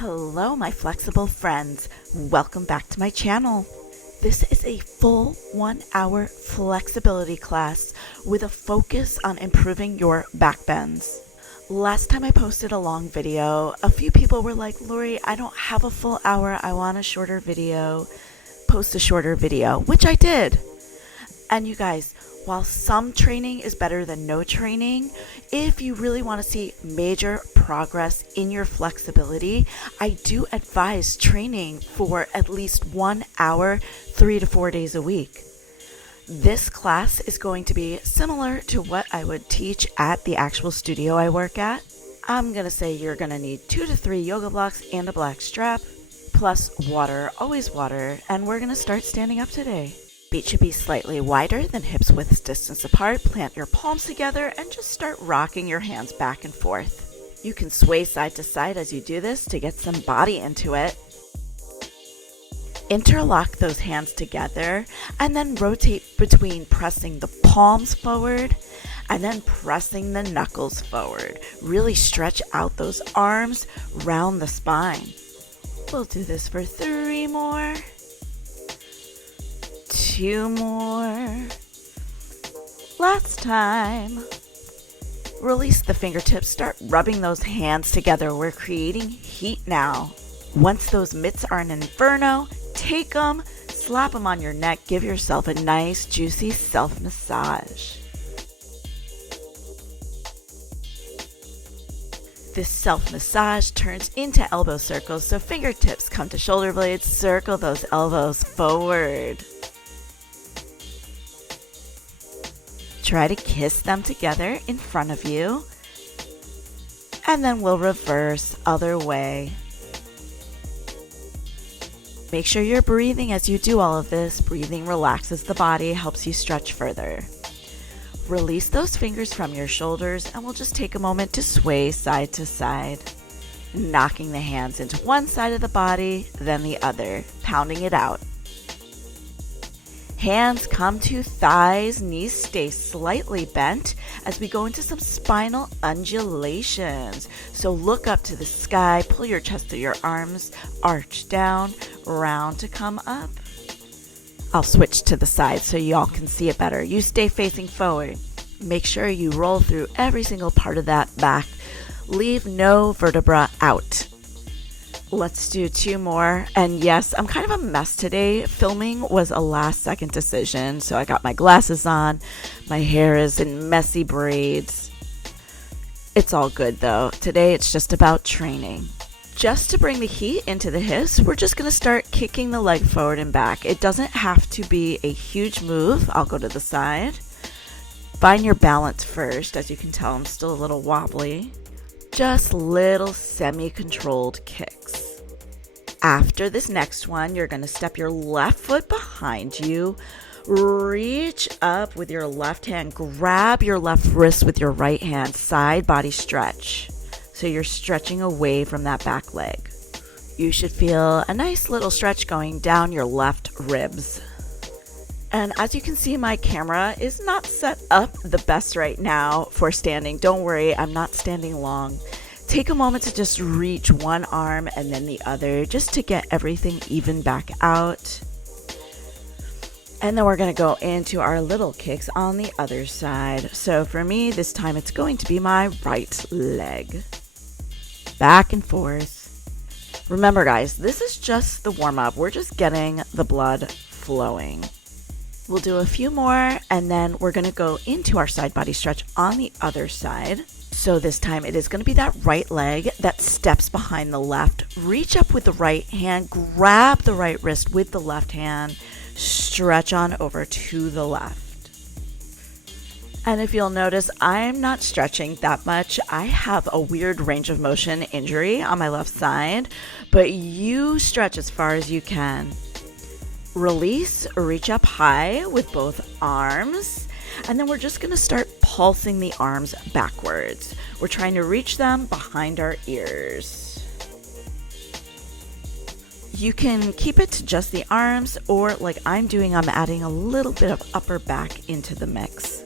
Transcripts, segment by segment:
Hello, my flexible friends. Welcome back to my channel. This is a full 1 hour flexibility class with a focus on improving your back bends. Last time I posted a long video, a few people were like, Laurie, I don't have a full hour. I want a shorter video. Post a shorter video, which I did. And you guys, while some training is better than no training, if you really want to see major progress in your flexibility, I do advise training for at least 1 hour, 3 to 4 days a week. This class is going to be similar to what I would teach at the actual studio I work at. I'm going to say you're going to need 2 to 3 yoga blocks and a black strap, plus water, always water, and we're going to start standing up today. Feet should be slightly wider than hips width distance apart. Plant your palms together and just start rocking your hands back and forth. You can sway side to side as you do this to get some body into it. Interlock those hands together and then rotate between pressing the palms forward and then pressing the knuckles forward. Really stretch out those arms, round the spine. We'll do this for 3 more. 2 more. Last time. Release the fingertips. Start rubbing those hands together. We're creating heat now. Once those mitts are an inferno, take them, slap them on your neck. Give yourself a nice, juicy self-massage. This self-massage turns into elbow circles, so fingertips come to shoulder blades. Circle those elbows forward. Try to kiss them together in front of you. And then we'll reverse other way. Make sure you're breathing as you do all of this. Breathing relaxes the body, helps you stretch further. Release those fingers from your shoulders and we'll just take a moment to sway side to side. Knocking the hands into one side of the body, then the other, pounding it out. Hands come to thighs, knees stay slightly bent as we go into some spinal undulations. So look up to the sky, pull your chest through your arms, arch down, round to come up. I'll switch to the side so y'all can see it better. You stay facing forward. Make sure you roll through every single part of that back. Leave no vertebra out. Let's do 2 more. And yes, I'm kind of a mess today. Filming was a last second decision. So I got my glasses on. My hair is in messy braids. It's all good though. Today it's just about training. Just to bring the heat into the hips, we're just going to start kicking the leg forward and back. It doesn't have to be a huge move. I'll go to the side. Find your balance first. As you can tell, I'm still a little wobbly. Just little semi-controlled kicks. After this next one, you're going to step your left foot behind you. Reach up with your left hand. Grab your left wrist with your right hand. Side body stretch. So you're stretching away from that back leg. You should feel a nice little stretch going down your left ribs. And as you can see, my camera is not set up the best right now for standing. Don't worry, I'm not standing long. Take a moment to just reach one arm and then the other just to get everything even back out. And then we're going to go into our little kicks on the other side. So for me, this time it's going to be my right leg. Back and forth. Remember guys, this is just the warm-up. We're just getting the blood flowing. We'll do a few more and then we're going to go into our side body stretch on the other side. So this time it is going to be that right leg that steps behind the left. Reach up with the right hand, grab the right wrist with the left hand, stretch on over to the left. And if you'll notice, I'm not stretching that much. I have a weird range of motion injury on my left side, but you stretch as far as you can. Release, reach up high with both arms, and then we're just going to start pulsing the arms backwards. We're trying to reach them behind our ears. You can keep it to just the arms, or like I'm doing, I'm adding a little bit of upper back into the mix.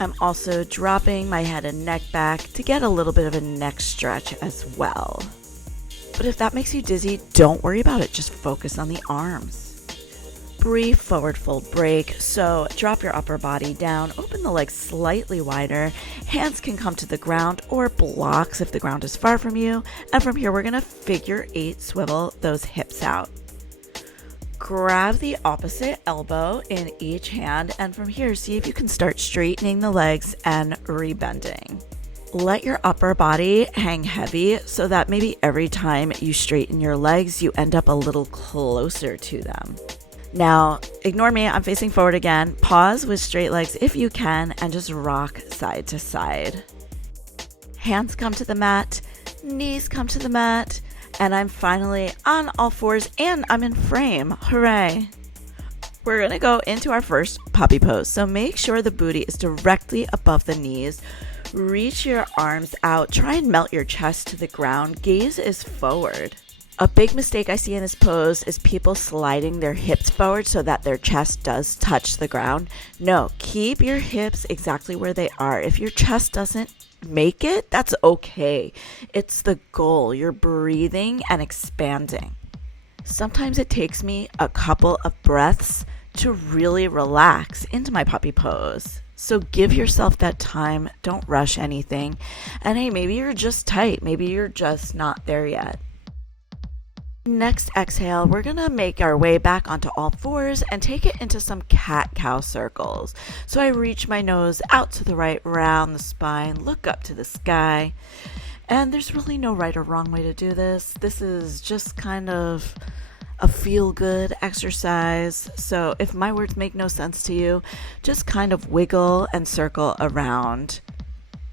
I'm also dropping my head and neck back to get a little bit of a neck stretch as well. But if that makes you dizzy, don't worry about it. Just focus on the arms. Brief forward fold break. So drop your upper body down, open the legs slightly wider. Hands can come to the ground or blocks if the ground is far from you. And from here, we're going to figure 8 swivel those hips out. Grab the opposite elbow in each hand, and from here, see if you can start straightening the legs and rebending. Let your upper body hang heavy so that maybe every time you straighten your legs, you end up a little closer to them. Now, ignore me, I'm facing forward again. Pause with straight legs if you can, and just rock side to side. Hands come to the mat, knees come to the mat, and I'm finally on all fours and I'm in frame. Hooray! We're gonna go into our first puppy pose. So make sure the booty is directly above the knees. Reach your arms out. Try and melt your chest to the ground. Gaze is forward. A big mistake I see in this pose is people sliding their hips forward so that their chest does touch the ground. No, keep your hips exactly where they are. If your chest doesn't make it, that's okay. It's the goal. You're breathing and expanding. Sometimes it takes me a couple of breaths to really relax into my puppy pose. So give yourself that time. Don't rush anything. And hey, maybe you're just tight. Maybe you're just not there yet. Next exhale, we're going to make our way back onto all fours and take it into some cat-cow circles. So I reach my nose out to the right, round the spine, look up to the sky. And there's really no right or wrong way to do this. This is just kind of a feel-good exercise. So if my words make no sense to you, just kind of wiggle and circle around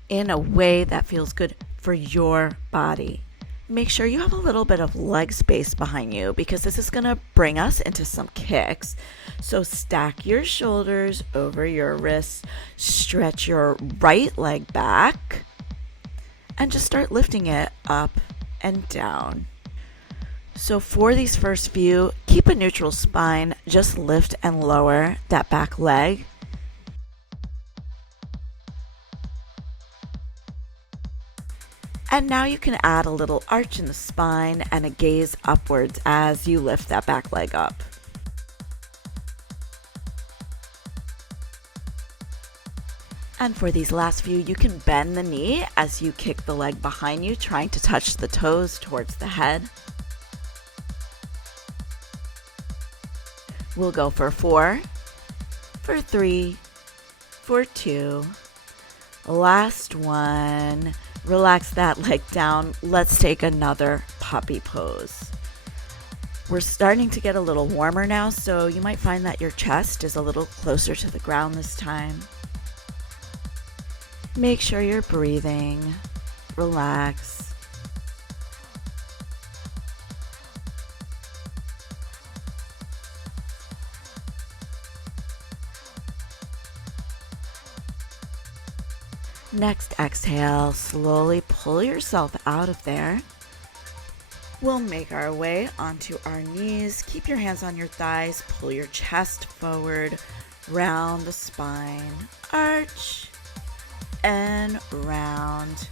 in a way that feels good for your body. Make sure you have a little bit of leg space behind you because this is going to bring us into some kicks. So stack your shoulders over your wrists, stretch your right leg back, and just start lifting it up and down. So for these first few, keep a neutral spine, just lift and lower that back leg. And now you can add a little arch in the spine and a gaze upwards as you lift that back leg up. And for these last few, you can bend the knee as you kick the leg behind you, trying to touch the toes towards the head. We'll go for 4, for 3, for 2, last one. Relax that leg down. Let's take another puppy pose. We're starting to get a little warmer now, so you might find that your chest is a little closer to the ground this time. Make sure you're breathing. Relax. Next exhale, slowly pull yourself out of there. We'll make our way onto our knees. Keep your hands on your thighs, pull your chest forward, round the spine, arch, and round.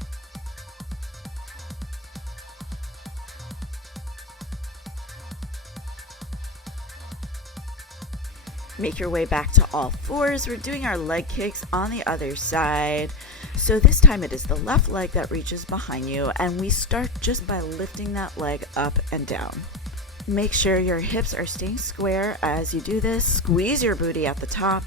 Make your way back to all fours. We're doing our leg kicks on the other side. So this time it is the left leg that reaches behind you, and we start just by lifting that leg up and down. Make sure your hips are staying square as you do this. Squeeze your booty at the top.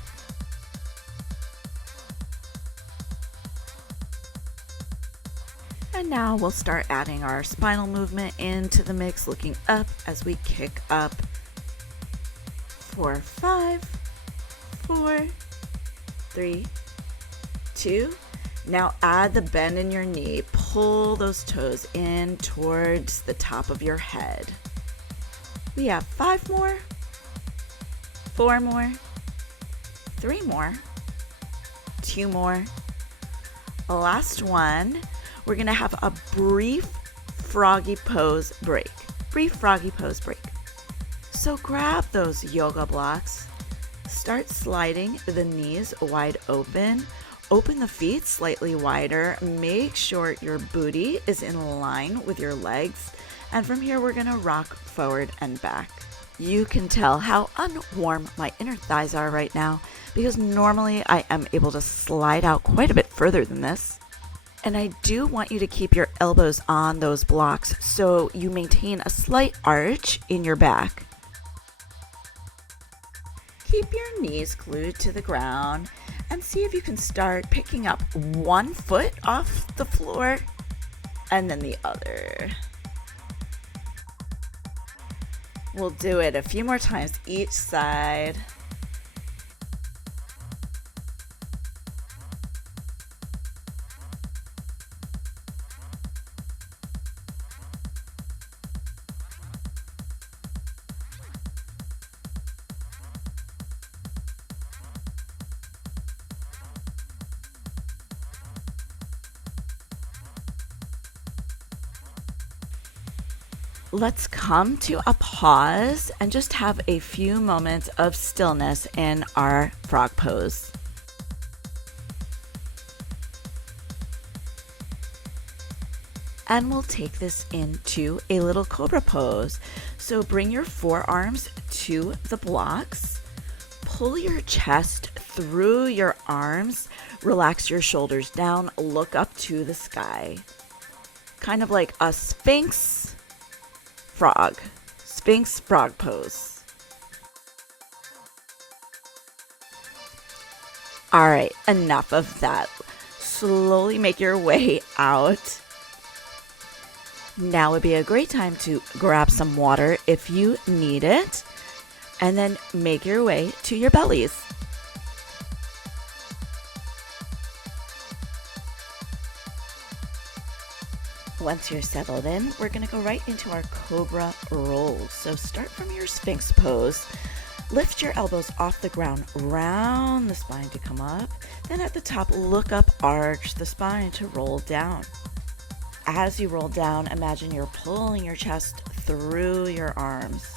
And now we'll start adding our spinal movement into the mix, looking up as we kick up. 4, 5, 4, 3, 2. Now add the bend in your knee. Pull those toes in towards the top of your head. We have 5 more, 4 more, 3 more, 2 more. Last one. We're going to have a brief froggy pose break. Brief froggy pose break. So grab those yoga blocks. Start sliding the knees wide open. Open the feet slightly wider. Make sure your booty is in line with your legs. And from here, we're gonna rock forward and back. You can tell how unwarm my inner thighs are right now because normally I am able to slide out quite a bit further than this. And I do want you to keep your elbows on those blocks so you maintain a slight arch in your back. Keep your knees glued to the ground and see if you can start picking up one foot off the floor and then the other. We'll do it a few more times each side. Let's come to a pause and just have a few moments of stillness in our frog pose. And we'll take this into a little cobra pose. So bring your forearms to the blocks, pull your chest through your arms, relax your shoulders down, look up to the sky. Kind of like a Sphinx frog pose. All right, enough of that. Slowly make your way out. Now would be a great time to grab some water if you need it, and then make your way to your bellies. Once you're settled in, we're going to go right into our cobra rolls. So start from your Sphinx pose. Lift your elbows off the ground, round the spine to come up. Then at the top, look up, arch the spine to roll down. As you roll down, imagine you're pulling your chest through your arms.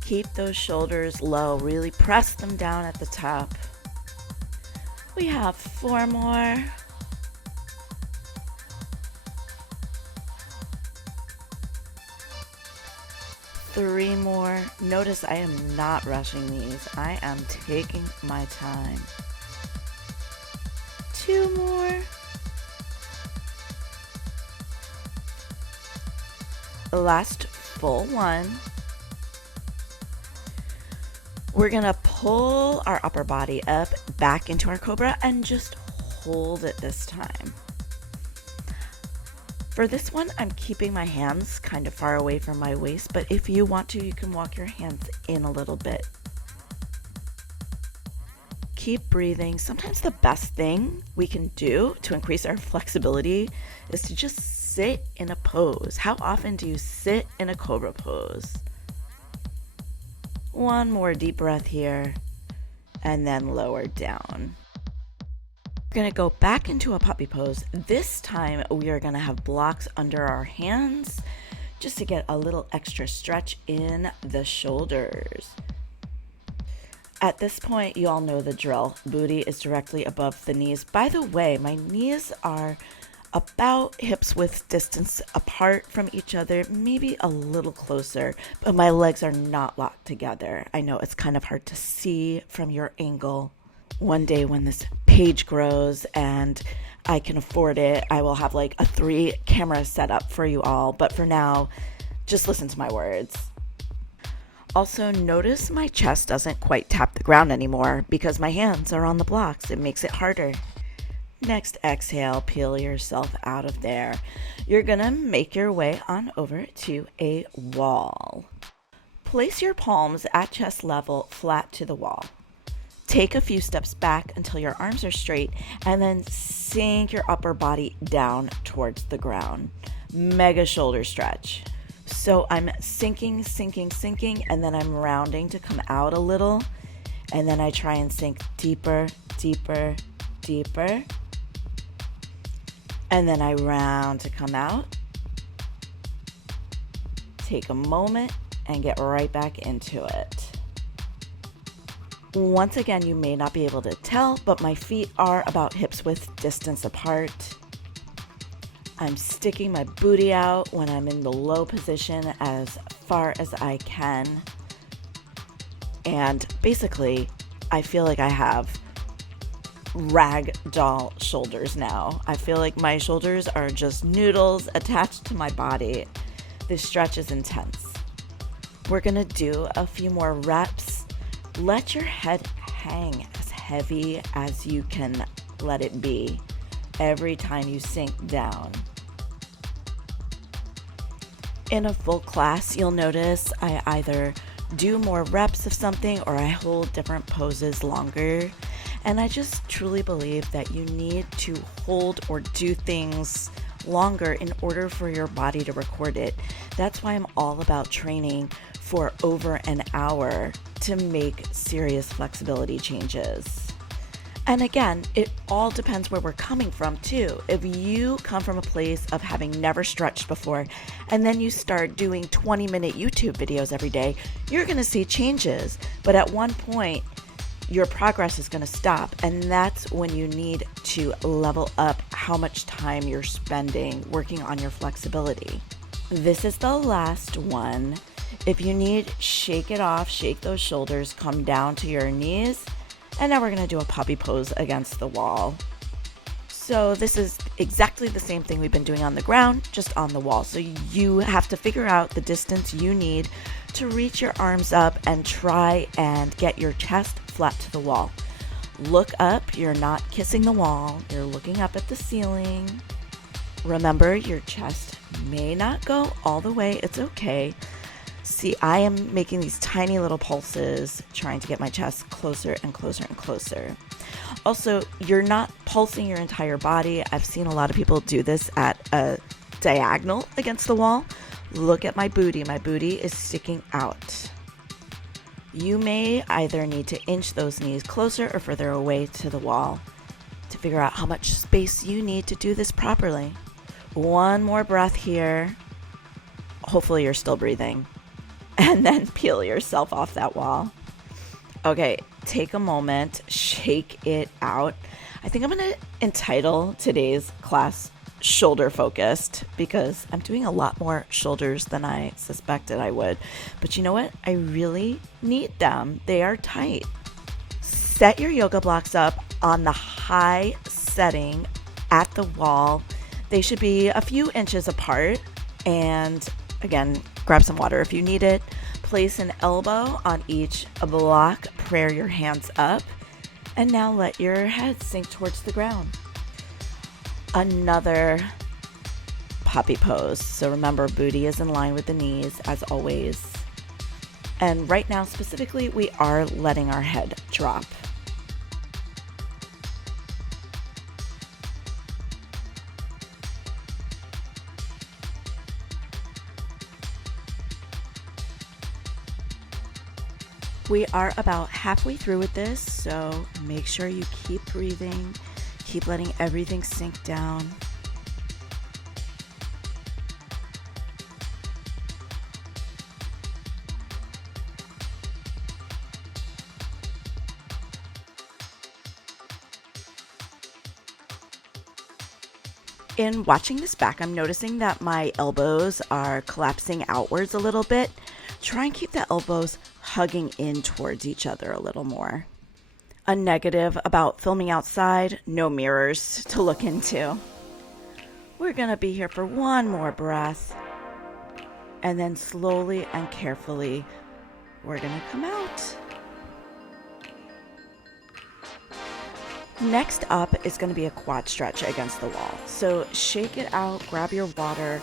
Keep those shoulders low, really press them down at the top. We have 4 more. 3 more. Notice I am not rushing these. I am taking my time. 2 more. Last full one. We're gonna pull our upper body up back into our cobra and just hold it this time. For this one, I'm keeping my hands kind of far away from my waist, but if you want to, you can walk your hands in a little bit. Keep breathing. Sometimes the best thing we can do to increase our flexibility is to just sit in a pose. How often do you sit in a cobra pose? 1 more deep breath here, and then lower down. We're going to go back into a puppy pose. This time we are going to have blocks under our hands just to get a little extra stretch in the shoulders. At this point, you all know the drill. Booty is directly above the knees. By the way, my knees are about hips width distance apart from each other, maybe a little closer, but my legs are not locked together. I know it's kind of hard to see from your angle. One day when this page grows and I can afford it, I will have like a 3 camera setup for you all. But for now, just listen to my words. Also, notice my chest doesn't quite tap the ground anymore because my hands are on the blocks. It makes it harder. Next exhale, peel yourself out of there. You're gonna make your way on over to a wall. Place your palms at chest level, flat to the wall. Take a few steps back until your arms are straight and then sink your upper body down towards the ground. Mega shoulder stretch. So I'm sinking, and then I'm rounding to come out a little. And then I try and sink deeper. And then I round to come out. Take a moment and get right back into it. Once again, you may not be able to tell, but my feet are about hips width distance apart. I'm sticking my booty out when I'm in the low position as far as I can. And basically, I feel like I have ragdoll shoulders now. I feel like my shoulders are just noodles attached to my body. This stretch is intense. We're gonna do a few more reps. Let your head hang as heavy as you can let it be every time you sink down. In a full class, you'll notice I either do more reps of something or I hold different poses longer. And I just truly believe that you need to hold or do things longer in order for your body to record it. That's why I'm all about training for over an hour to make serious flexibility changes. And again, it all depends where we're coming from too. If you come from a place of having never stretched before, and then you start doing 20-minute YouTube videos every day, you're gonna see changes. But at one point, your progress is gonna stop. And that's when you need to level up how much time you're spending working on your flexibility. This is the last one. If you need, shake it off, shake those shoulders, come down to your knees. And now we're gonna do a puppy pose against the wall. So this is exactly the same thing we've been doing on the ground, just on the wall. So you have to figure out the distance you need to reach your arms up and try and get your chest flat to the wall. Look up, you're not kissing the wall, you're looking up at the ceiling. Remember, your chest may not go all the way, it's okay. See, I am making these tiny little pulses, trying to get my chest closer and closer and closer. Also, you're not pulsing your entire body. I've seen a lot of people do this at a diagonal against the wall. Look at my booty. My booty is sticking out. You may either need to inch those knees closer or further away to the wall to figure out how much space you need to do this properly. One more breath here. Hopefully you're still breathing. And then peel yourself off that wall. Okay, take a moment, shake it out. I think I'm going to entitle today's class Shoulder Focused because I'm doing a lot more shoulders than I suspected I would. But you know what? I really need them. They are tight. Set your yoga blocks up on the high setting at the wall. They should be a few inches apart. And again, grab some water if you need it. Place an elbow on each block. Prayer your hands up. And now let your head sink towards the ground. Another puppy pose. So remember, booty is in line with the knees as always. And right now specifically, we are letting our head drop. We are about halfway through with this, so make sure you keep breathing, keep letting everything sink down. In watching this back, I'm noticing that my elbows are collapsing outwards a little bit. Try and keep the elbows hugging in towards each other a little more. A negative about filming outside, no mirrors to look into. We're gonna be here for one more breath. And then slowly and carefully, we're gonna come out. Next up is gonna be a quad stretch against the wall. So shake it out, grab your water.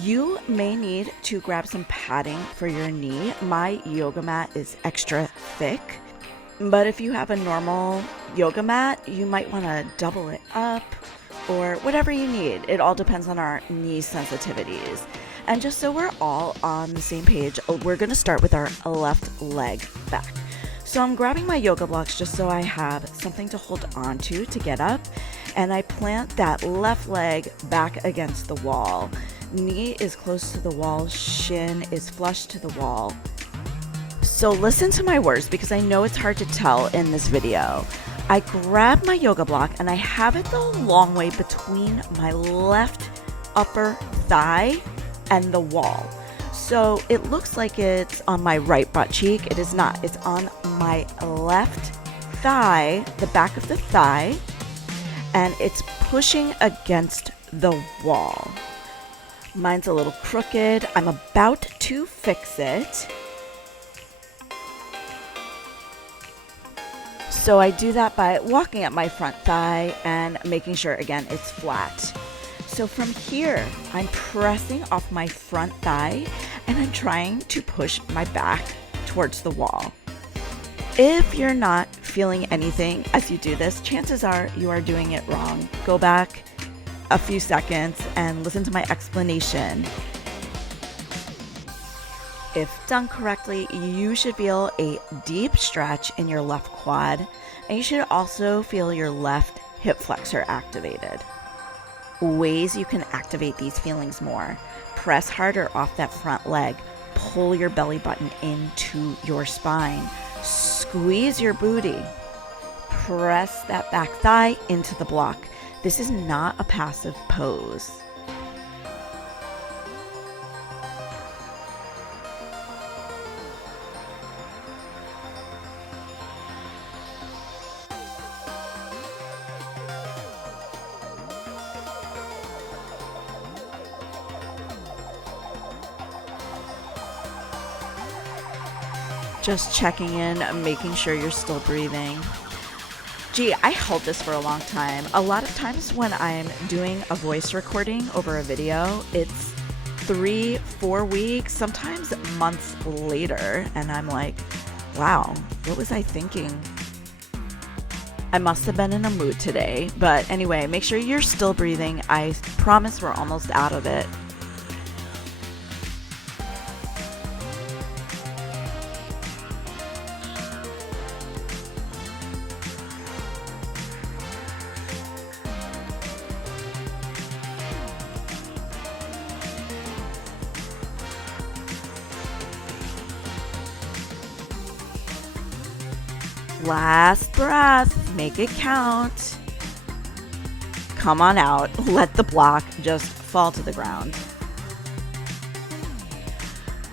You may need to grab some padding for your knee. My yoga mat is extra thick, but if you have a normal yoga mat, you might want to double it up or whatever you need. It all depends on our knee sensitivities. And just so we're all on the same page, we're going to start with our left leg back. So I'm grabbing my yoga blocks just so I have something to hold on to get up, and I plant that left leg back against the wall. Knee is close to the wall, shin is flush to the wall. So listen to my words because I know it's hard to tell in this video. I grab my yoga block and I have it the long way between my left upper thigh and the wall. So it looks like it's on my right butt cheek. It is not. It's on my left thigh, the back of the thigh, and it's pushing against the wall. Mine's a little crooked. I'm about to fix it. So I do that by walking up my front thigh and making sure, again, it's flat. So from here, I'm pressing off my front thigh and I'm trying to push my back towards the wall. If you're not feeling anything as you do this, chances are you are doing it wrong. Go back a few seconds and listen to my explanation. If done correctly, you should feel a deep stretch in your left quad, and you should also feel your left hip flexor activated. Ways you can activate these feelings more: press harder off that front leg, pull your belly button into your spine, squeeze your booty, press that back thigh into the block. This is not a passive pose. Just checking in, making sure you're still breathing. Gee, I held this for a long time. A lot of times when I'm doing a voice recording over a video, it's 3-4 weeks, sometimes months later, and I'm like, wow, what was I thinking? I must have been in a mood today. But anyway, make sure you're still breathing. I promise we're almost out of it. Last breath, make it count. Come on out, let the block just fall to the ground.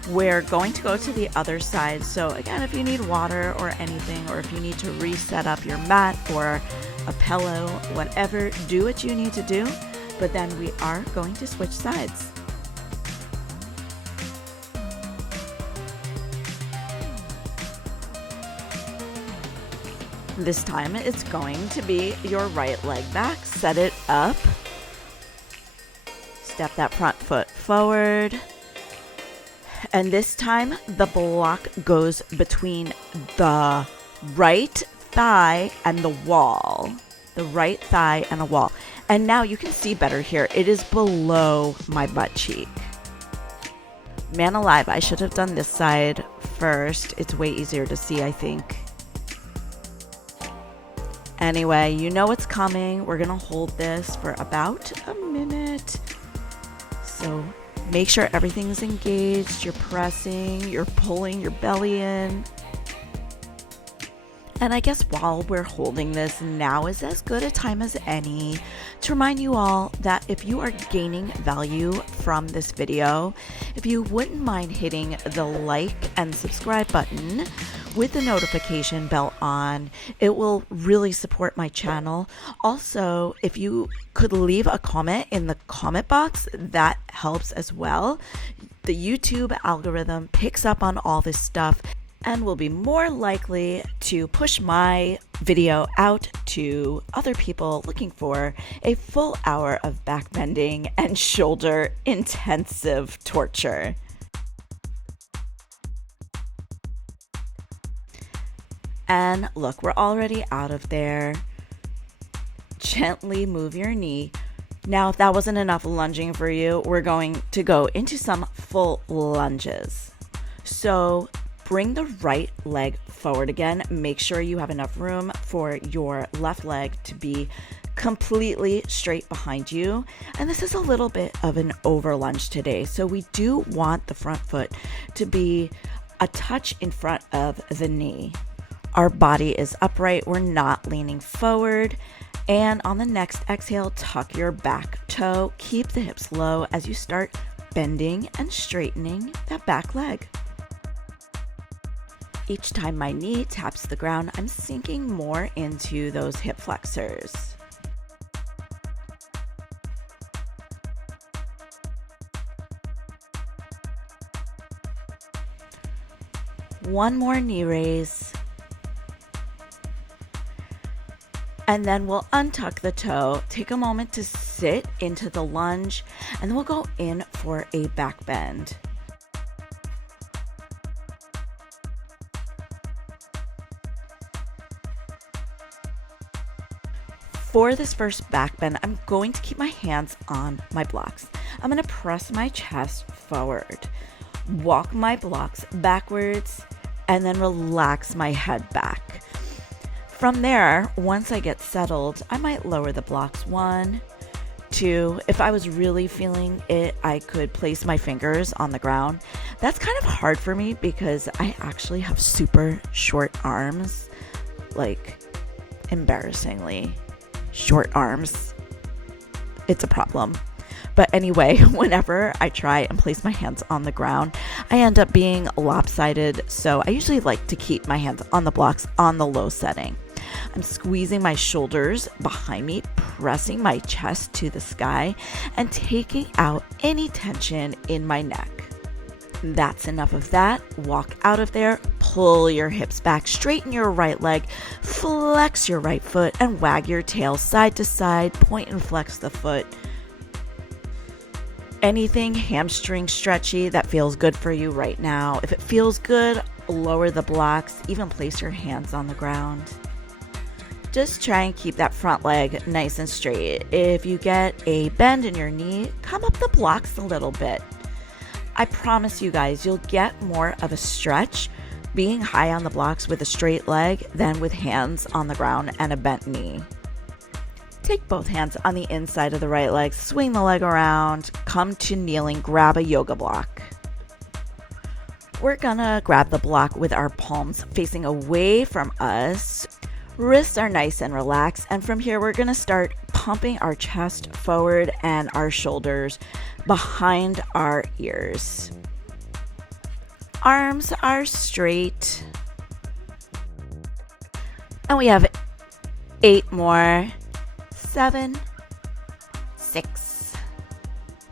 We're going to go to the other side. So again, if you need water or anything, or if you need to reset up your mat or a pillow, whatever, do what you need to do. But then we are going to switch sides. This time it's going to be your right leg back. Set it up. Step that front foot forward. And this time the block goes between the right thigh and the wall. The right thigh and the wall. And now you can see better here. It is below my butt cheek. Man alive, I should have done this side first. It's way easier to see, I think. Anyway, you know what's coming. We're gonna hold this for about a minute. So make sure everything is engaged. You're pressing, you're pulling your belly in. And I guess while we're holding this, now is as good a time as any to remind you all that if you are gaining value from this video, if you wouldn't mind hitting the like and subscribe button with the notification bell on, it will really support my channel. Also, if you could leave a comment in the comment box, that helps as well. The YouTube algorithm picks up on all this stuff and will be more likely to push my video out to other people looking for a full hour of backbending and shoulder intensive torture. And look, we're already out of there. Gently move your knee. Now, if that wasn't enough lunging for you, we're going to go into some full lunges. So bring the right leg forward again. Make sure you have enough room for your left leg to be completely straight behind you. And this is a little bit of an over lunge today. So we do want the front foot to be a touch in front of the knee. Our body is upright. We're not leaning forward. And on the next exhale, tuck your back toe. Keep the hips low as you start bending and straightening that back leg. Each time my knee taps the ground, I'm sinking more into those hip flexors. One more knee raise. And then we'll untuck the toe, take a moment to sit into the lunge, and then we'll go in for a back bend. For this first back bend, I'm going to keep my hands on my blocks. I'm going to press my chest forward, walk my blocks backwards, and then relax my head back. From there, once I get settled, I might lower the blocks 1, 2. If I was really feeling it, I could place my fingers on the ground. That's kind of hard for me because I actually have super short arms, like embarrassingly short arms. It's a problem. But anyway, whenever I try and place my hands on the ground, I end up being lopsided. So I usually like to keep my hands on the blocks on the low setting. I'm squeezing my shoulders behind me, pressing my chest to the sky, and taking out any tension in my neck. That's enough of that. Walk out of there, pull your hips back, straighten your right leg, flex your right foot, and wag your tail side to side, point and flex the foot. Anything hamstring stretchy that feels good for you right now. If it feels good, lower the blocks, even place your hands on the ground. Just try and keep that front leg nice and straight. If you get a bend in your knee, come up the blocks a little bit. I promise you guys, you'll get more of a stretch being high on the blocks with a straight leg than with hands on the ground and a bent knee. Take both hands on the inside of the right leg, swing the leg around, come to kneeling, grab a yoga block. We're gonna grab the block with our palms facing away from us. Wrists are nice and relaxed, and from here we're gonna start pumping our chest forward and our shoulders behind our ears. Arms are straight. And we have 8 more. 7, 6,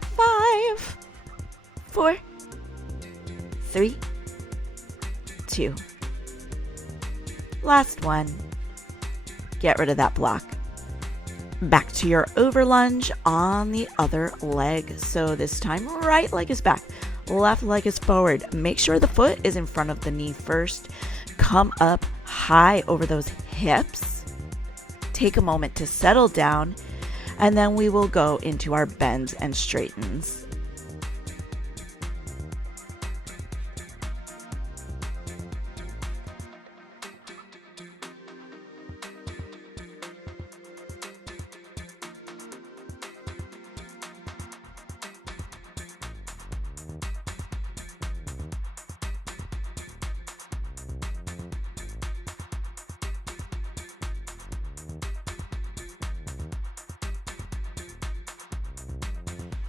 5, 4, 3, 2. Last one. Get rid of that block. Back to your over lunge on the other leg. So this time, right leg is back, left leg is forward. Make sure the foot is in front of the knee first. Come up high over those hips. Take a moment to settle down, and then we will go into our bends and straightens.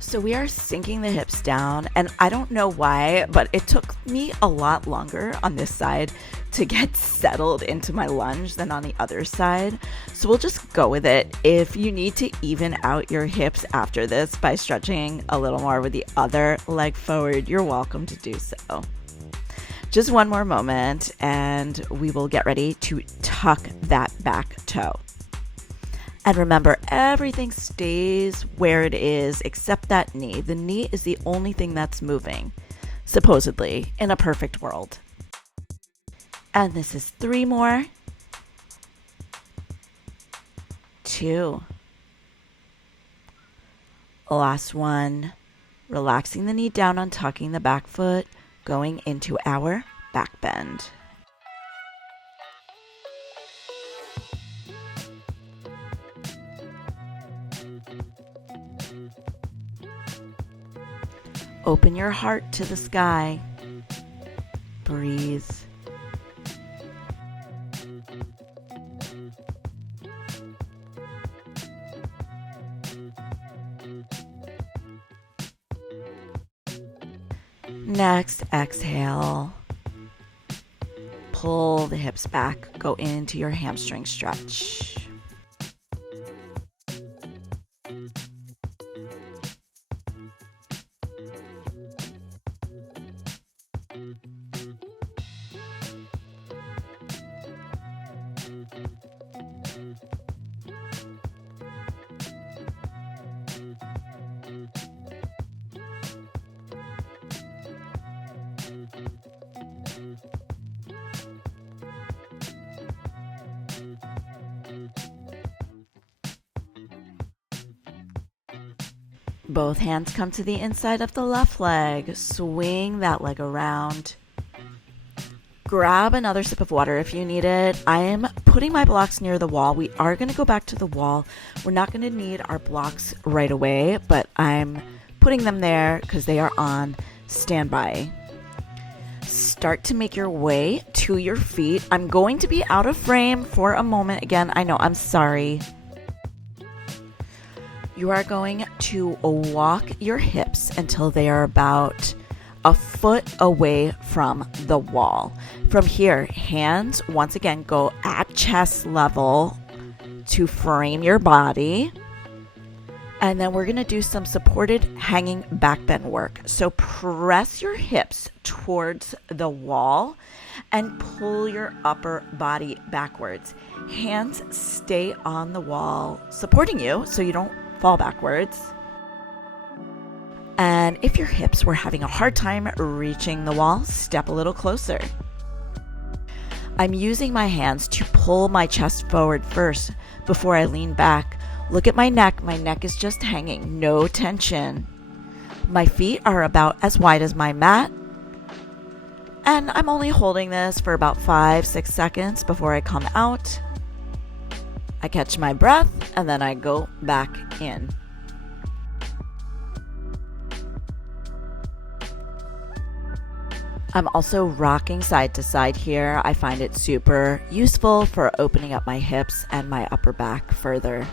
So we are sinking the hips down, and I don't know why, but it took me a lot longer on this side to get settled into my lunge than on the other side. So we'll just go with it. If you need to even out your hips after this by stretching a little more with the other leg forward, you're welcome to do so. Just one more moment, and we will get ready to tuck that back toe. And remember, everything stays where it is except that knee. The knee is the only thing that's moving, supposedly, in a perfect world. And this is 3 more. 2. Last one. Relaxing the knee down, untucking the back foot, going into our back bend. Open your heart to the sky. Breathe. Next, exhale. Pull the hips back, go into your hamstring stretch. Both hands come to the inside of the left leg. Swing that leg around. Grab another sip of water if you need it. I am putting my blocks near the wall. We are going to go back to the wall. We're not going to need our blocks right away, but I'm putting them there because they are on standby. Start to make your way to your feet. I'm going to be out of frame for a moment. Again, I know, I'm sorry. You are going to walk your hips until they are about a foot away from the wall. From here, hands once again go at chest level to frame your body. And then we're going to do some supported hanging back bend work. So press your hips towards the wall and pull your upper body backwards. Hands stay on the wall, supporting you so you don't fall backwards. And if your hips were having a hard time reaching the wall, step a little closer. I'm using my hands to pull my chest forward first before I lean back. Look at my neck. My neck is just hanging, no tension. My feet are about as wide as my mat. And I'm only holding this for about 5-6 seconds before I come out. I catch my breath and then I go back in. I'm also rocking side to side here. I find it super useful for opening up my hips and my upper back further.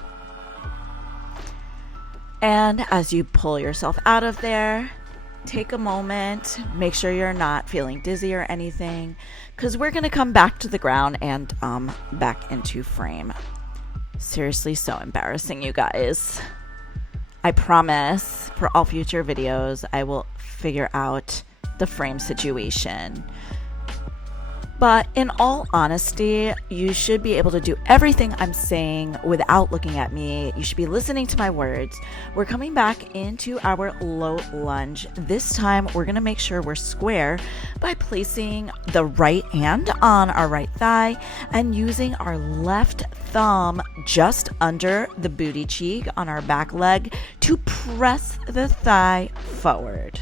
And as you pull yourself out of there, take a moment, make sure you're not feeling dizzy or anything, because we're going to come back to the ground and back into frame. Seriously, so embarrassing, you guys. I promise for all future videos, I will figure out the frame situation. But in all honesty, you should be able to do everything I'm saying without looking at me. You should be listening to my words. We're coming back into our low lunge. This time, we're going to make sure we're square by placing the right hand on our right thigh and using our left thumb just under the booty cheek on our back leg to press the thigh forward.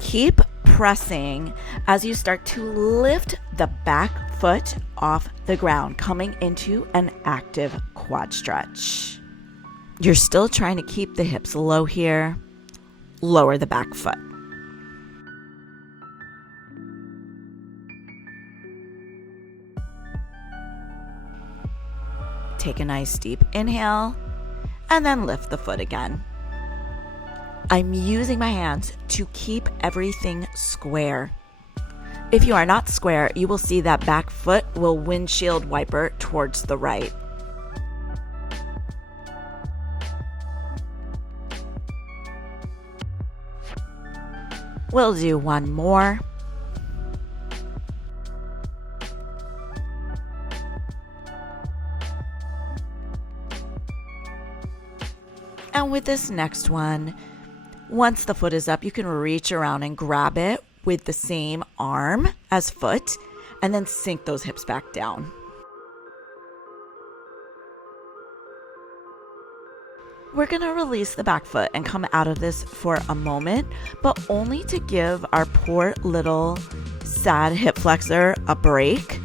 Keep pressing as you start to lift the back foot off the ground, coming into an active quad stretch. You're still trying to keep the hips low here. Lower the back foot. Take a nice deep inhale and then lift the foot again. I'm using my hands to keep everything square. If you are not square, you will see that back foot will windshield wiper towards the right. We'll do one more. And with this next one, once the foot is up, you can reach around and grab it with the same arm as foot, and then sink those hips back down. We're going to release the back foot and come out of this for a moment, but only to give our poor little sad hip flexor a break.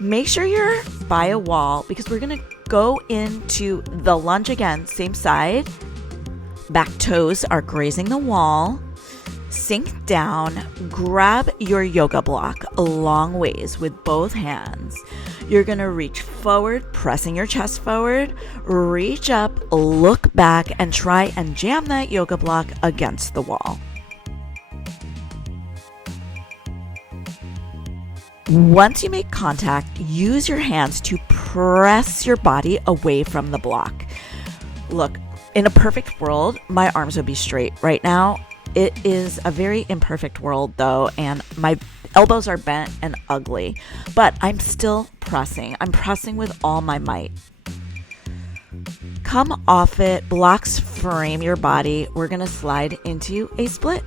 Make sure you're by a wall because we're going to go into the lunge again, same side. Back toes are grazing the wall. Sink down, grab your yoga block a long ways with both hands. You're going to reach forward, pressing your chest forward, reach up, look back, and try and jam that yoga block against the wall. Once you make contact, use your hands to press your body away from the block. Look, in a perfect world, my arms would be straight right now. It is a very imperfect world though, and my elbows are bent and ugly, but I'm still pressing. I'm pressing with all my might. Come off it, blocks frame your body. We're gonna slide into a split.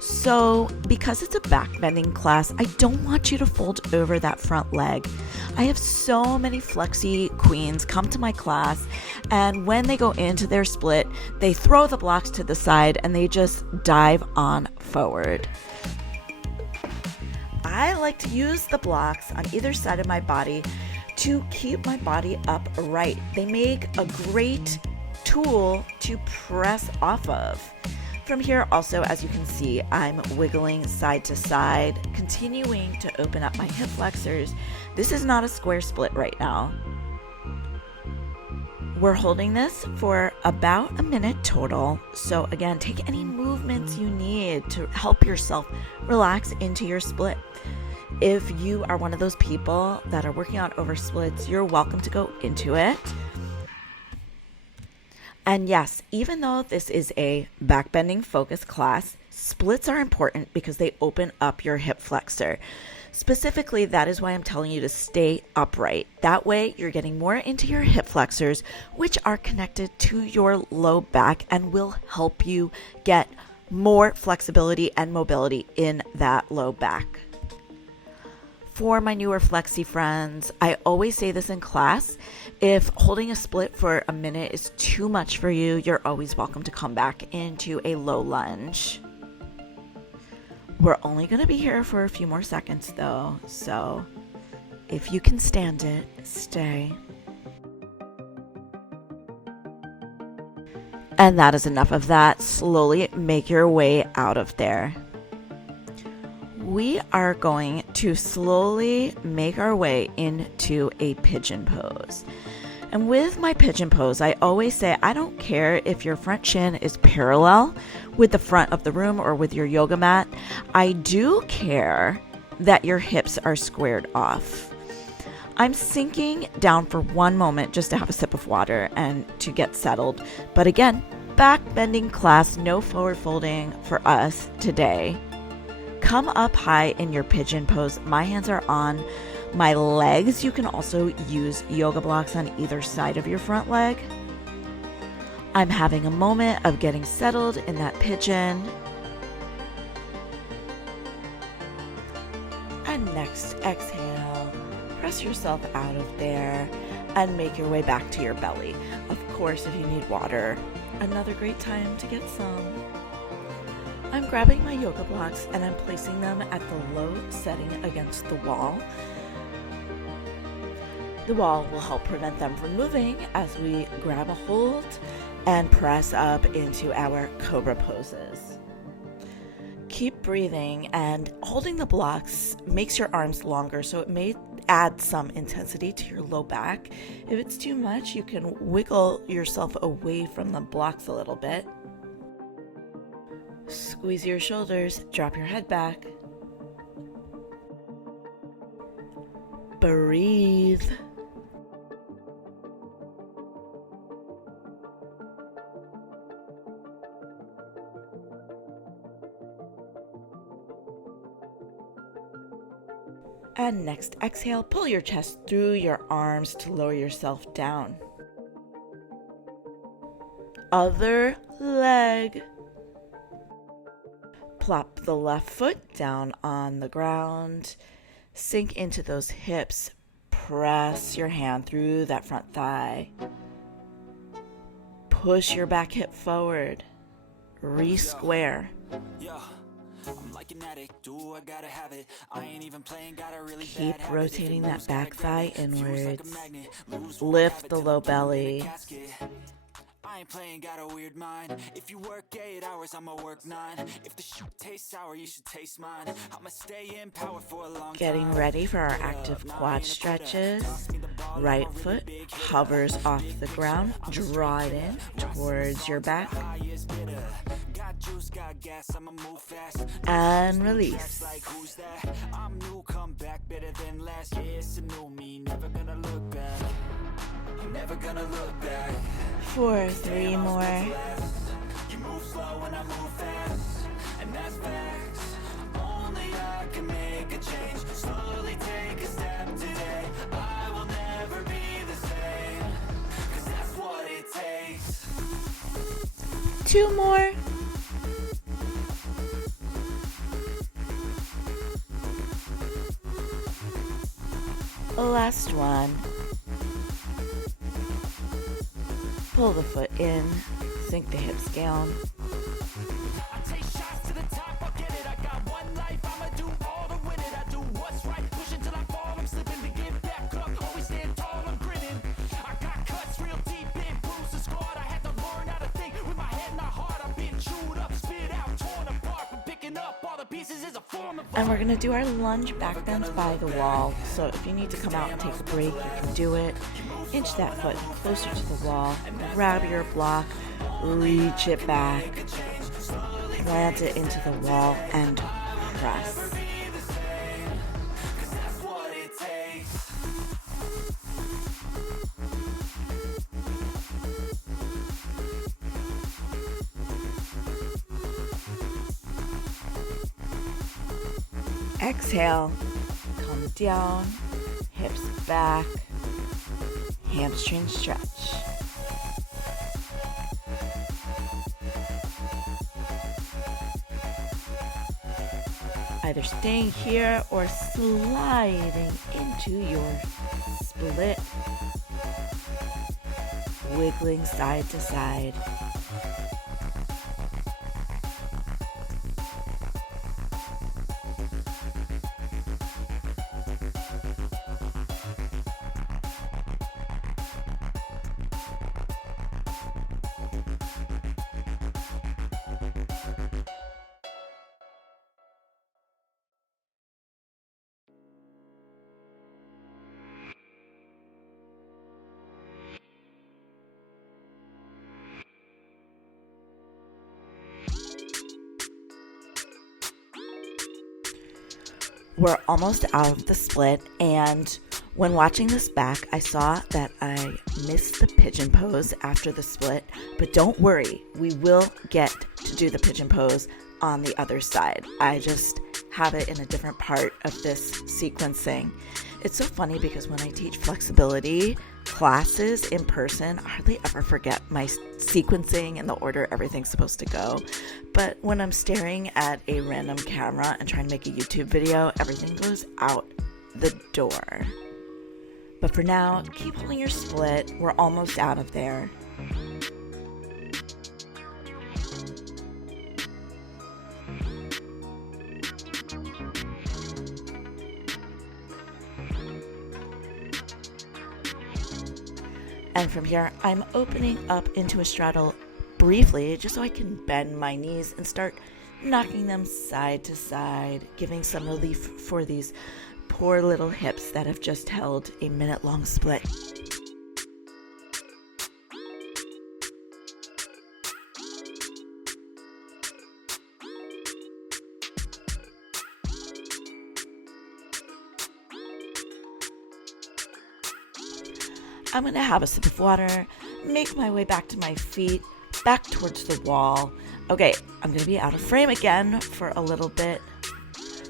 So because it's a backbending class, I don't want you to fold over that front leg. I have so many flexi queens come to my class, and when they go into their split, they throw the blocks to the side and they just dive on forward. I like to use the blocks on either side of my body to keep my body upright. They make a great tool to press off of. From here also, as you can see, I'm wiggling side to side, continuing to open up my hip flexors. This is not a square split right now. We're holding this for about a minute total. So again, take any movements you need to help yourself relax into your split. If you are one of those people that are working on over splits, you're welcome to go into it. And yes, even though this is a backbending focus class, splits are important because they open up your hip flexor. Specifically, that is why I'm telling you to stay upright. That way, you're getting more into your hip flexors, which are connected to your low back and will help you get more flexibility and mobility in that low back. For my newer flexi friends, I always say this in class, if holding a split for a minute is too much for you, you're always welcome to come back into a low lunge. We're only going to be here for a few more seconds though, so if you can stand it, stay. And that is enough of that. Slowly make your way out of there. We are going to slowly make our way into a pigeon pose. And with my pigeon pose, I always say, I don't care if your front shin is parallel with the front of the room or with your yoga mat. I do care that your hips are squared off. I'm sinking down for one moment just to have a sip of water and to get settled. But again, back bending class, no forward folding for us today. Come up high in your pigeon pose. My hands are on my legs. You can also use yoga blocks on either side of your front leg. I'm having a moment of getting settled in that pigeon. And next, exhale. Press yourself out of there and make your way back to your belly. Of course, if you need water, another great time to get some. I'm grabbing my yoga blocks and I'm placing them at the low setting against the wall. The wall will help prevent them from moving as we grab a hold and press up into our cobra poses. Keep breathing, and holding the blocks makes your arms longer, so it may add some intensity to your low back. If it's too much, you can wiggle yourself away from the blocks a little bit. Squeeze your shoulders, drop your head back. Breathe. And next, exhale, pull your chest through your arms to lower yourself down. Other leg. Plop the left foot down on the ground. Sink into those hips. Press your hand through that front thigh. Push your back hip forward. Re-square. Keep rotating that back thigh inwards. Lift the low belly. I ain't playing, got a weird mind. If you work 8 hours, I'ma work 9. If the shoot tastes sour, you should taste mine. I'ma stay in power for a long time. Getting ready for our active quad stretches. Right foot hovers off the ground, draw it in towards your back, and release. I'm new, come back better than last. Yeah, it's a new me, never gonna look back. Never gonna look back. For 3 more. You move slow and I move fast, and that's facts. Only I can make a change. Slowly take a step today. I will never be the same, 'cause that's what it takes. 2 more. Last one. Pull the foot in, sink the hips down. I take shots to the top, I'll get it. I got one life, I'ma do all to win it. I do what's right, push until I fall. I'm slipping to give back up, always stand tall, I'm grinning. I got cuts real deep in, bruises scarred. I had to learn how to think with my head and my heart. I've been chewed up, spit out, torn apart. But picking up all the pieces is a form of And we're gonna do our lunge back bends by the wall. So if you need to come out and take a break, you can do it. Inch that foot closer to the wall, grab your block, reach it back, plant it into the wall, and press. Exhale, come down, hips back, hamstring stretch. Either staying here or sliding into your split, wiggling side to side. We're almost out of the split, and when watching this back, I saw that I missed the pigeon pose after the split, but don't worry, we will get to do the pigeon pose on the other side. I just have it in a different part of this sequencing. It's so funny because when I teach flexibility classes in person, I hardly ever forget my sequencing and the order everything's supposed to go. But when I'm staring at a random camera and trying to make a YouTube video, everything goes out the door. But for now, keep holding your split. We're almost out of there. And from here, I'm opening up into a straddle briefly, just so I can bend my knees and start knocking them side to side, giving some relief for these poor little hips that have just held a minute-long split. I'm going to have a sip of water, make my way back to my feet, back towards the wall. Okay, I'm going to be out of frame again for a little bit,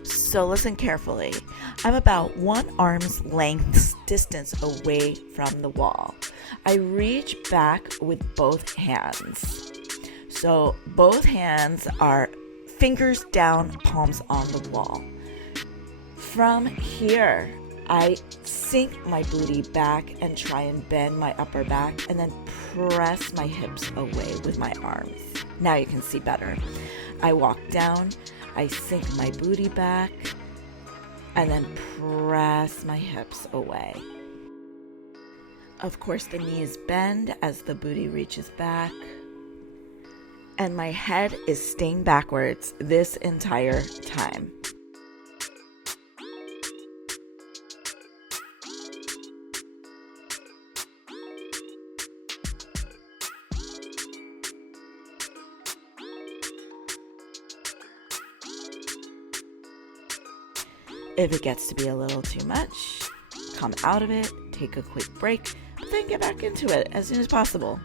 so listen carefully. I'm about 1 arm's length distance away from the wall. I reach back with both hands. So both hands are fingers down, palms on the wall. From here, I sink my booty back and try and bend my upper back and then press my hips away with my arms. Now you can see better. I walk down, I sink my booty back, and then press my hips away. Of course, the knees bend as the booty reaches back. And my head is staying backwards this entire time. If it gets to be a little too much, come out of it, take a quick break, but then get back into it as soon as possible.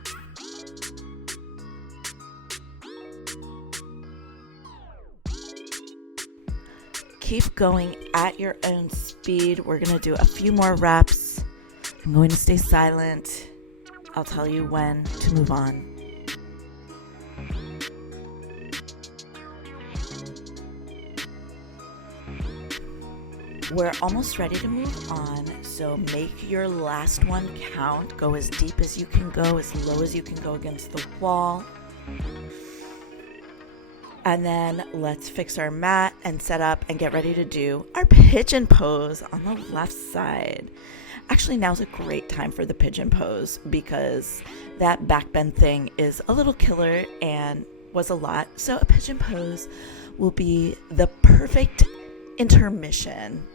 Keep going at your own speed. We're going to do a few more reps. I'm going to stay silent. I'll tell you when to move on. We're almost ready to move on, so make your last one count. Go as deep as you can go, as low as you can go against the wall. And then let's fix our mat and set up and get ready to do our pigeon pose on the left side. Actually, now's a great time for the pigeon pose because that back bend thing is a little killer and was a lot. So a pigeon pose will be the perfect intermission.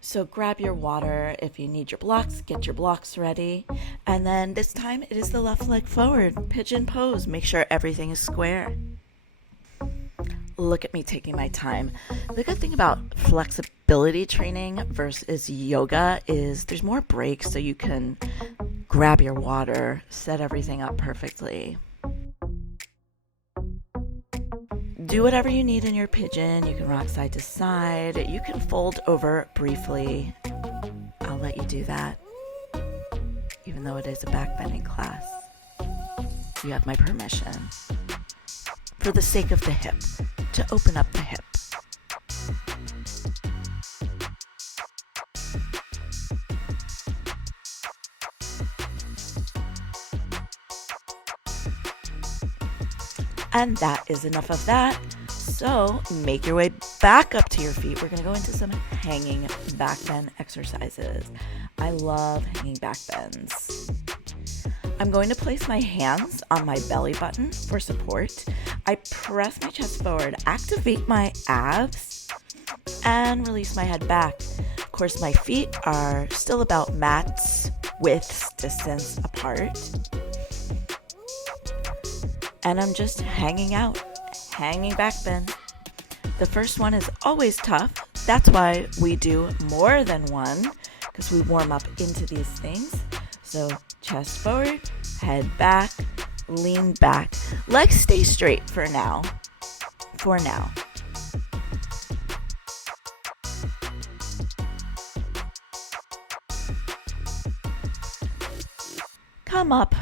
So grab your water. If you need your blocks, get your blocks ready. And then this time it is the left leg forward, pigeon pose. Make sure everything is square. Look at me taking my time. The good thing about flexibility training versus yoga is there's more breaks, so you can grab your water, set everything up perfectly. Do whatever you need in your pigeon. You can rock side to side. You can fold over briefly. I'll let you do that. Even though it is a backbending class, you have my permission. For the sake of the hip, to open up the hip. And that is enough of that. So make your way back up to your feet. We're going to go into some hanging back bend exercises. I love hanging back bends. I'm going to place my hands on my belly button for support. I press my chest forward, activate my abs, and release my head back. Of course, my feet are still about mat width distance apart. And I'm just hanging out, hanging back bend. The first one is always tough. That's why we do more than one, because we warm up into these things. So chest forward, head back, lean back. Legs stay straight for now. Come up.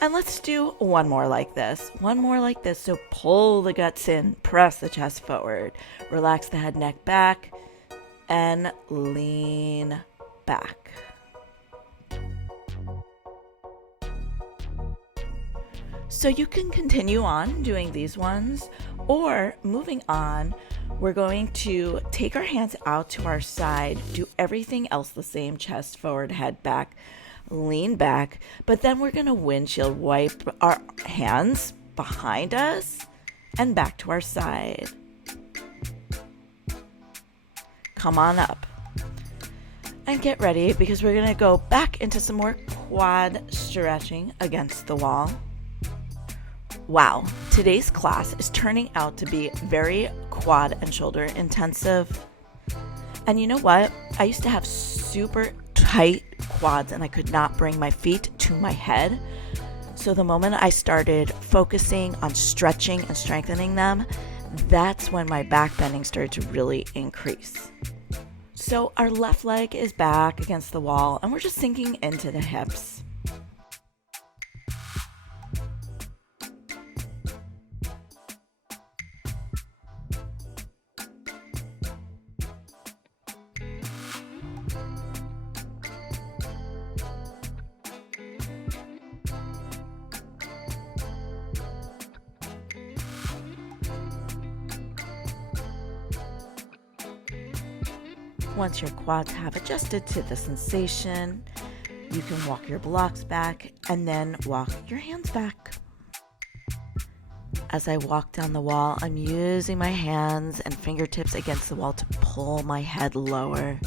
And let's do one more like this. So pull the guts in, press the chest forward, relax the head, neck back, and lean back. So you can continue on doing these ones, or moving on, we're going to take our hands out to our side, do everything else the same, chest forward, head back, lean back, but then we're going to windshield wipe our hands behind us and back to our side. Come on up and get ready because we're going to go back into some more quad stretching against the wall. Wow, today's class is turning out to be very quad and shoulder intensive. And you know what? I used to have super tight quads and I could not bring my feet to my head. So the moment I started focusing on stretching and strengthening them, that's when my back bending started to really increase. So our left leg is back against the wall and we're just sinking into the hips. Once your quads have adjusted to the sensation, you can walk your blocks back and then walk your hands back. As I walk down the wall, I'm using my hands and fingertips against the wall to pull my head lower.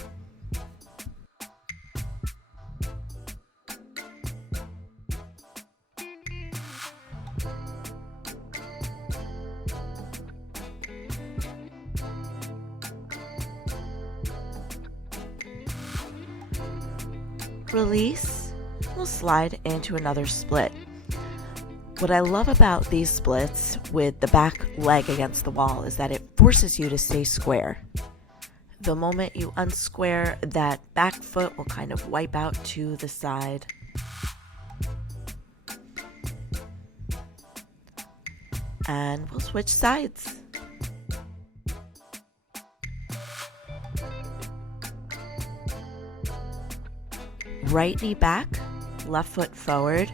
Release, we'll slide into another split. What I love about these splits with the back leg against the wall is that it forces you to stay square. The moment you unsquare, that back foot will kind of wipe out to the side. And we'll switch sides. Right knee back, left foot forward.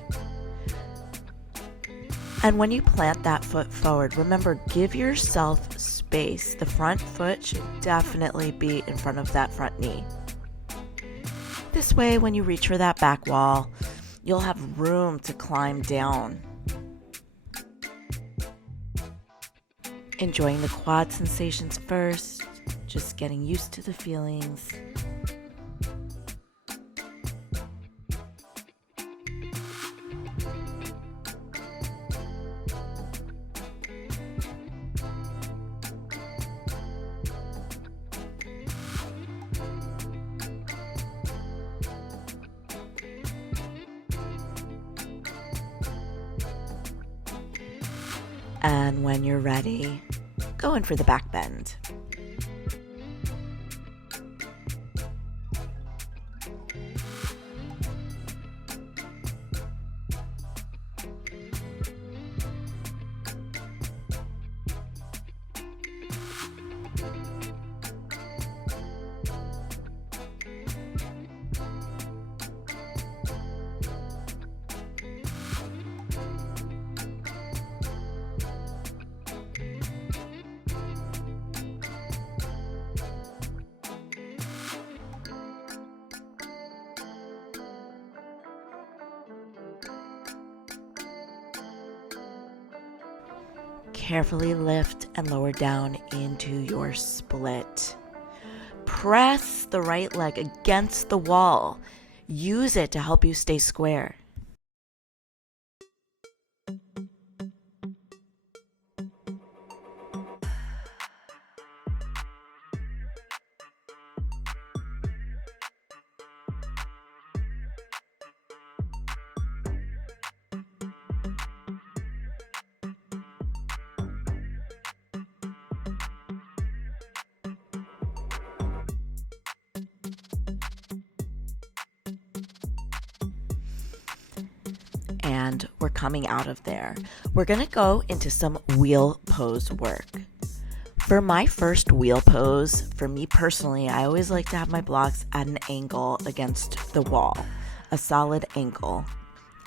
And when you plant that foot forward, remember, give yourself space. The front foot should definitely be in front of that front knee. This way, when you reach for that back wall, you'll have room to climb down. Enjoying the quad sensations first, just getting used to the feelings. And when you're ready, go in for the back bend. Carefully lift and lower down into your split. Press the right leg against the wall. Use it to help you stay square. And we're coming out of there. We're gonna go into some wheel pose work. For my first wheel pose, for me personally, I always like to have my blocks at an angle against the wall, a solid angle.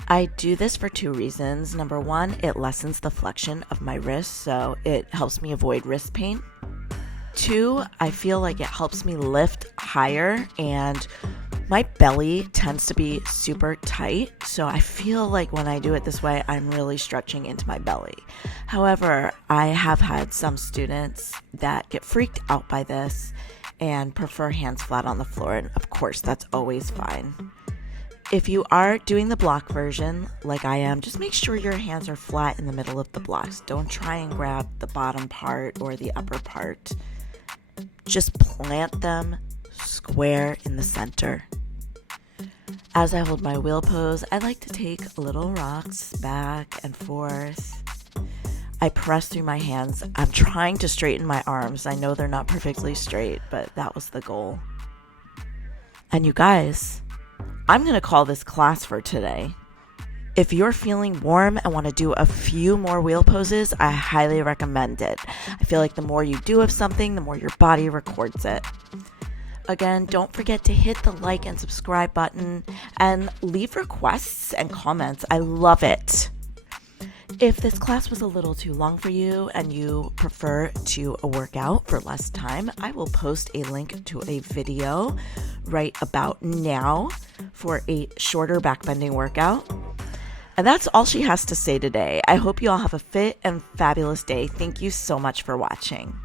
I do this for two reasons. Number one, it lessens the flexion of my wrists, so it helps me avoid wrist pain. Two, I feel like it helps me lift higher, and my belly tends to be super tight, so I feel like when I do it this way, I'm really stretching into my belly. However, I have had some students that get freaked out by this and prefer hands flat on the floor, and of course, that's always fine. If you are doing the block version, like I am, just make sure your hands are flat in the middle of the blocks. Don't try and grab the bottom part or the upper part. Just plant them square in the center. As I hold my wheel pose, I like to take little rocks back and forth. I press through my hands. I'm trying to straighten my arms. I know they're not perfectly straight, but that was the goal. And you guys, I'm going to call this class for today. If you're feeling warm and want to do a few more wheel poses, I highly recommend it. I feel like the more you do of something, the more your body records it. Again, don't forget to hit the like and subscribe button and leave requests and comments. I love it. If this class was a little too long for you and you prefer to work out for less time, I will post a link to a video right about now for a shorter backbending workout. And that's all she has to say today. I hope you all have a fit and fabulous day. Thank you so much for watching.